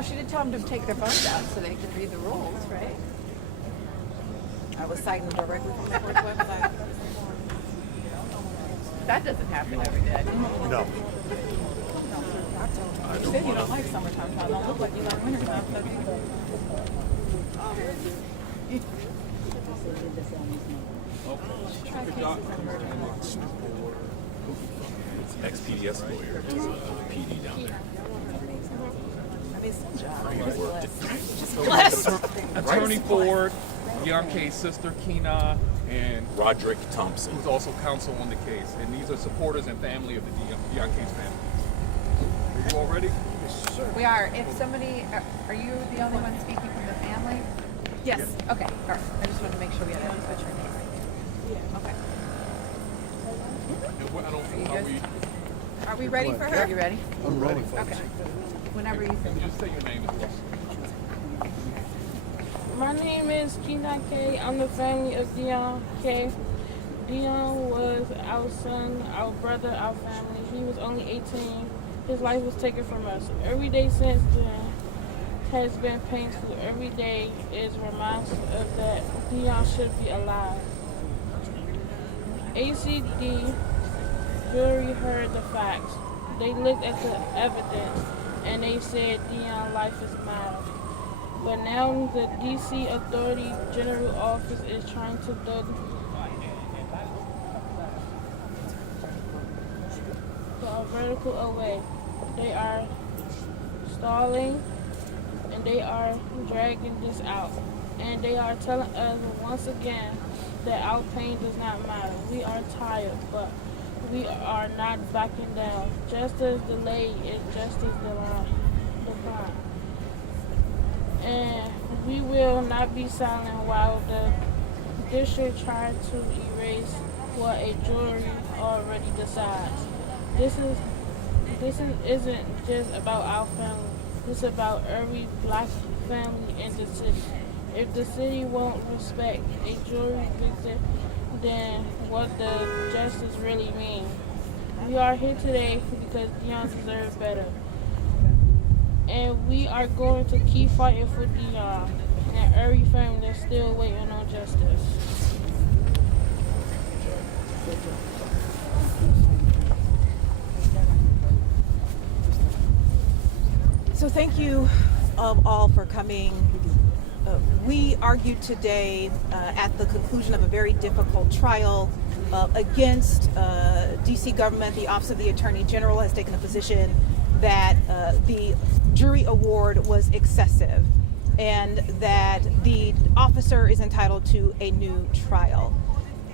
Well, she did tell them to take their phones out so they could read the rules, right? I was citing directly from the court's website. That doesn't happen every day. No. You said you don't like summertime trial. Don't look like you like wintertime. Ex-PDS lawyer, is a PD down there. I mean, some job. He worked it. Just blessed. Attorney Ford, Deon K's sister Keena, and Roderick Thompson. who's also counsel on the case. And these are supporters and family of the Deon K's family. Are you all ready? We are. If somebody, are you the only one speaking from the family? Yes. Okay. All right. I just wanted to make sure we had that. What's your name? Okay. And I don't know how we Are we ready for her? Are you ready? I'm ready. Okay. Whenever you think. just say your name as well. My name is Keena K. I'm the family of Deon K. Deon was our son, our brother, our family. He was only 18. His life was taken from us. Every day since then has been painful. Every day is reminds us that Deon should be alive. ACD jury heard the facts. They looked at the evidence and they said Deon's life is matter. But now the DC Attorney General Office is trying to do a vertical away. They are stalling and they are dragging this out. And they are telling us once again that our pain does not matter. We are tired, but we are not backing down. Justice delayed is justice denied. And we will not be silent while the district tries to erase what a jury already decides. This isn't just about our family. This is about every black family in the city. If the city won't respect a jury verdict, then what does justice really mean? We are here today because Deon deserves better. And we are going to keep fighting for Deon and every family that's still waiting on justice. So thank you all for coming. We argued today at the conclusion of a very difficult trial against DC government. The Office of the Attorney General has taken a position that the jury award was excessive and that the officer is entitled to a new trial.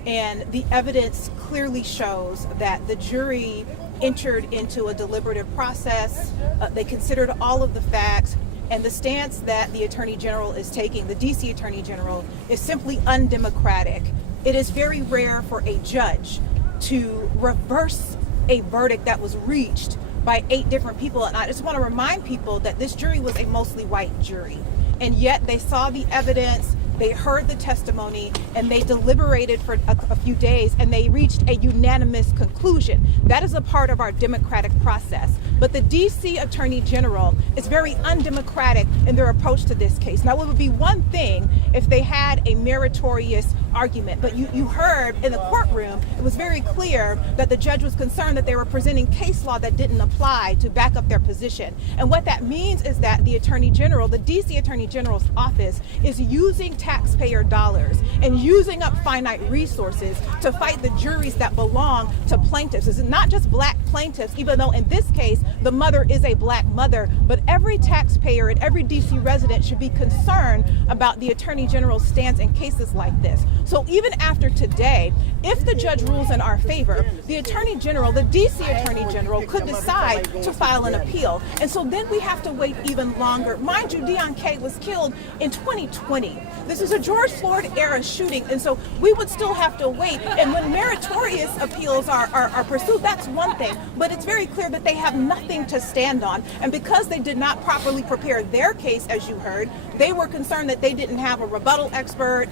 And the evidence clearly shows that the jury entered into a deliberative process. They considered all of the facts, and the stance that the Attorney General is taking, the DC Attorney General, is simply undemocratic. It is very rare for a judge to reverse a verdict that was reached by 8 different people. And I just want to remind people that this jury was a mostly white jury. And yet they saw the evidence, they heard the testimony, and they deliberated for a few days, and they reached a unanimous conclusion. That is a part of our democratic process. But the DC Attorney General is very undemocratic in their approach to this case. Now, it would be one thing if they had a meritorious argument, but you heard in the courtroom, it was very clear that the judge was concerned that they were presenting case law that didn't apply to back up their position. And what that means is that the Attorney General, the DC Attorney General's office, is using taxpayer dollars and using up finite resources to fight the juries that belong to plaintiffs. It's not just black plaintiffs, even though in this case, the mother is a black mother, but every taxpayer and every DC resident should be concerned about the Attorney General's stance in cases like this. So even after today, if the judge rules in our favor, the Attorney General, the DC Attorney General, could decide to file an appeal. And so then we have to wait even longer. Mind you, Deon K was killed in 2020. This is a George Floyd era shooting, and so we would still have to wait. And when meritorious appeals are pursued, that's one thing. but it's very clear that they have nothing to stand on. And because they did not properly prepare their case, as you heard, they were concerned that they didn't have a rebuttal expert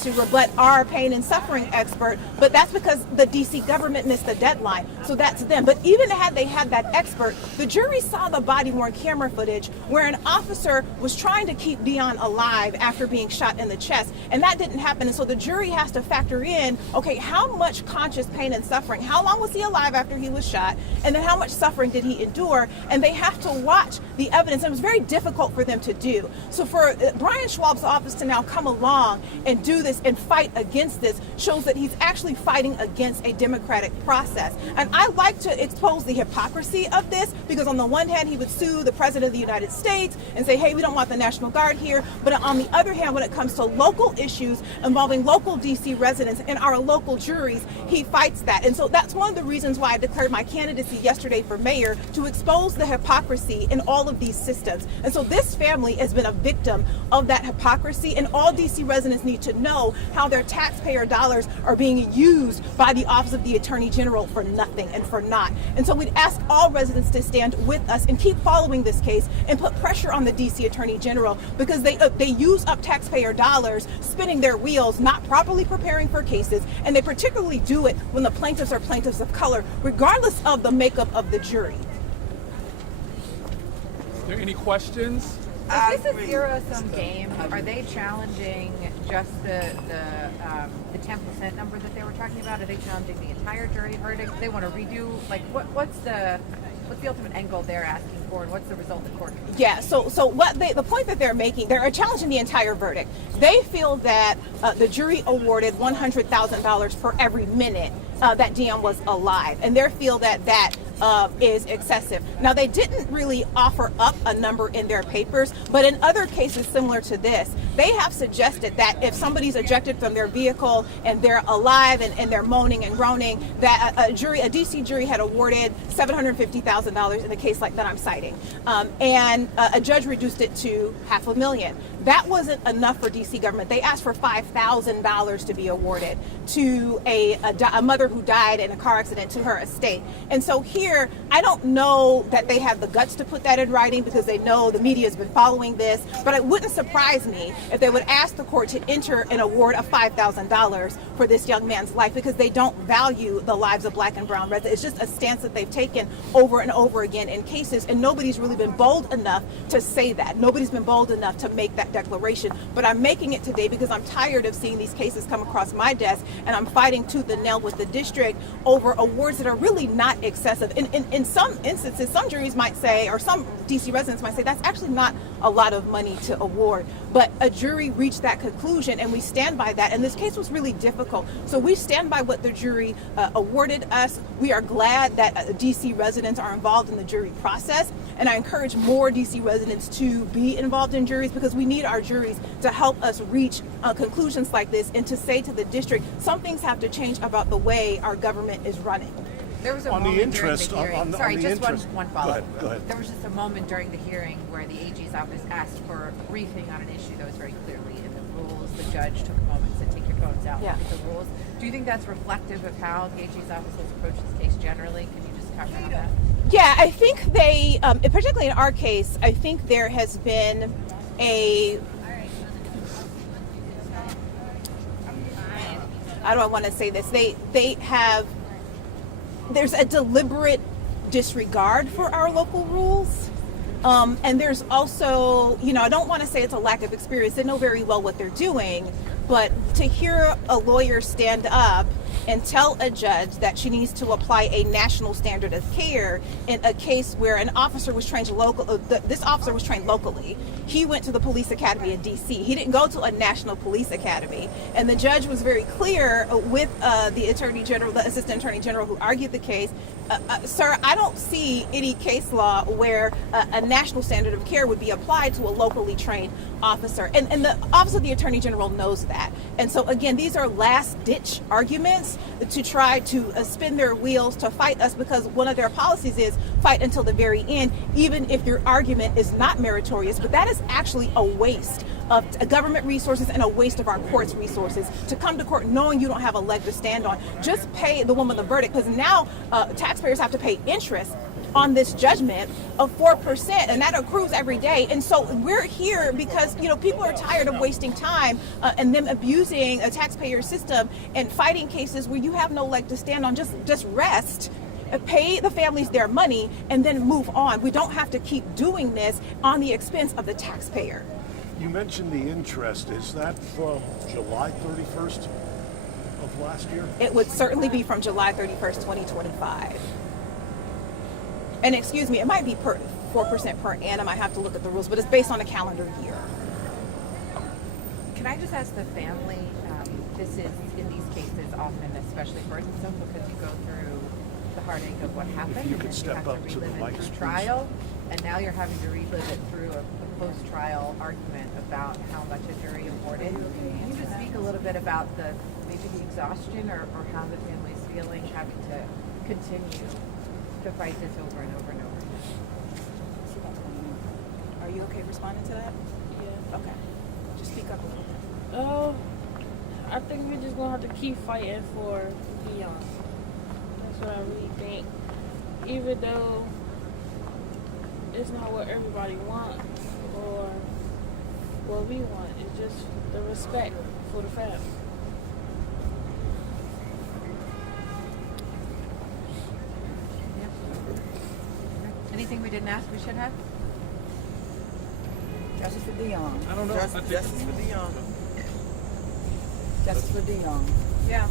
to rebut our pain and suffering expert, but that's because the DC government missed the deadline. So that's them. But even had they had that expert, the jury saw the body-worn camera footage where an officer was trying to keep Deon alive after being shot in the chest, and that didn't happen. And so the jury has to factor in, okay, how much conscious pain and suffering, how long was he alive after he was shot, and then how much suffering did he endure, and they have to watch the evidence. And it was very difficult for them to do. So for Brian Schwab's office to now come along and do this and fight against this shows that he's actually fighting against a democratic process. And I like to expose the hypocrisy of this, because on the one hand, he would sue the President of the United States and say, hey, we don't want the National Guard here. But on the other hand, when it comes to local issues involving local DC residents and our local juries, he fights that. And so that's one of the reasons why I declared my candidacy yesterday for mayor, to expose the hypocrisy in all of these systems. And so this family has been a victim of that hypocrisy, and all DC residents need to know how their taxpayer dollars are being used by the Office of the Attorney General for nothing and for naught. And so we'd ask all residents to stand with us and keep following this case and put pressure on the DC Attorney General, because they use up taxpayer dollars spinning their wheels, not properly preparing for cases, and they particularly do it when the plaintiffs are plaintiffs of color, regardless of the makeup of the jury. Are there any questions? Is this a zero-sum game? Are they challenging just the 10% number that they were talking about? Are they challenging the entire jury verdict? They want to redo, like, what's the ultimate end goal they're asking for, and what's the result in court? Yeah, so what the point that they're making, they're challenging the entire verdict. They feel that the jury awarded $100,000 for every minute that Deon was alive, and they feel that is excessive. Now, they didn't really offer up a number in their papers, but in other cases similar to this, they have suggested that if somebody's ejected from their vehicle and they're alive and they're moaning and groaning, that a DC jury had awarded $750,000 in a case like that I'm citing, and a judge reduced it to $500,000. That wasn't enough for DC government. They asked for $5,000 to be awarded to a mother who died in a car accident to her estate. And so here, I don't know that they have the guts to put that in writing, because they know the media has been following this, but it wouldn't surprise me if they would ask the court to enter an award of $5,000 for this young man's life, because they don't value the lives of Black and brown residents. It's just a stance that they've taken over and over again in cases, and nobody's really been bold enough to say that. Nobody's been bold enough to make that declaration, but I'm making it today because I'm tired of seeing these cases come across my desk, and I'm fighting tooth and nail with the district over awards that are really not excessive. In some instances, some juries might say, or some DC residents might say, that's actually not a lot of money to award. But a jury reached that conclusion, and we stand by that. And this case was really difficult. So we stand by what the jury awarded us. We are glad that DC residents are involved in the jury process. And I encourage more DC residents to be involved in juries, because we need our juries to help us reach conclusions like this, and to say to the district, some things have to change about the way our government is running. There was a On the moment interest, during the hearing. on the Sorry, just interest. one follow-up. Go ahead. There was just a moment during the hearing where the AG's office asked for a briefing on an issue that was very clearly in the rules. The judge took a moment to take your phones out and look at the rules. Do you think that's reflective of how the AG's office has approached this case generally? Can you just comment on that? Yeah, I think they, particularly in our case, I think there has been how do I want to say this? There's a deliberate disregard for our local rules. And there's also, I don't want to say it's a lack of experience. They know very well what they're doing, but to hear a lawyer stand up and tell a judge that she needs to apply a national standard of care in a case where an officer was trained this officer was trained locally. He went to the police academy in DC. He didn't go to a national police academy. And the judge was very clear with the attorney general, the assistant attorney general who argued the case. Sir, I don't see any case law where a national standard of care would be applied to a locally trained officer. And the Office of the Attorney General knows that. And so, again, these are last-ditch arguments to try to spin their wheels to fight us, because one of their policies is fight until the very end, even if your argument is not meritorious. But that is actually a waste of government resources and a waste of our court's resources to come to court knowing you don't have a leg to stand on. Just pay the woman the verdict, because now taxpayers taxpayers have to pay interest on this judgment of 4%, and that accrues every day. And so we're here because people are tired of wasting time and them abusing a taxpayer system and fighting cases where you have no leg to stand on. Just rest, pay the families their money, and then move on. We don't have to keep doing this on the expense of the taxpayer. You mentioned the interest. Is that from July 31st of last year? It would certainly be from July 31st, 2025. And excuse me, it might be 4% per annum. I have to look at the rules, but it's based on a calendar year. Can I just ask the family, this is, in these cases, often especially burdensome because you go through the heartache of what happened, you and could then step you up have to to the relive it mics, through please. trial, and now you're having to relive it through a post-trial argument about how much a jury awarded. Can you just speak a little bit about maybe the exhaustion or how the family's feeling having to continue to fight this over and over and over again? Are you okay responding to that? Yeah. Okay. Just speak up a little bit. I think we're just gonna have to keep fighting for Deon. That's what I really think. Even though it's not what everybody wants or what we want, it's just the respect for the family. Anything we didn't ask we should have? Justice for Deon. I don't know. Justice for Deon. Justice for Deon. Yeah.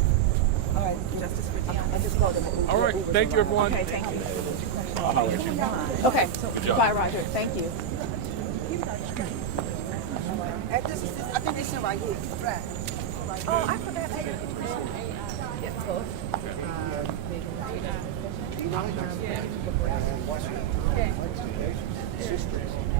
All right. Justice for I Deon. just called him. All right. Thank you, everyone. Okay, thank you. I'll holler at you. Okay, job. bye, Roger. Thank you. I think this is right here. Right. Oh, I forgot to. Yeah, both.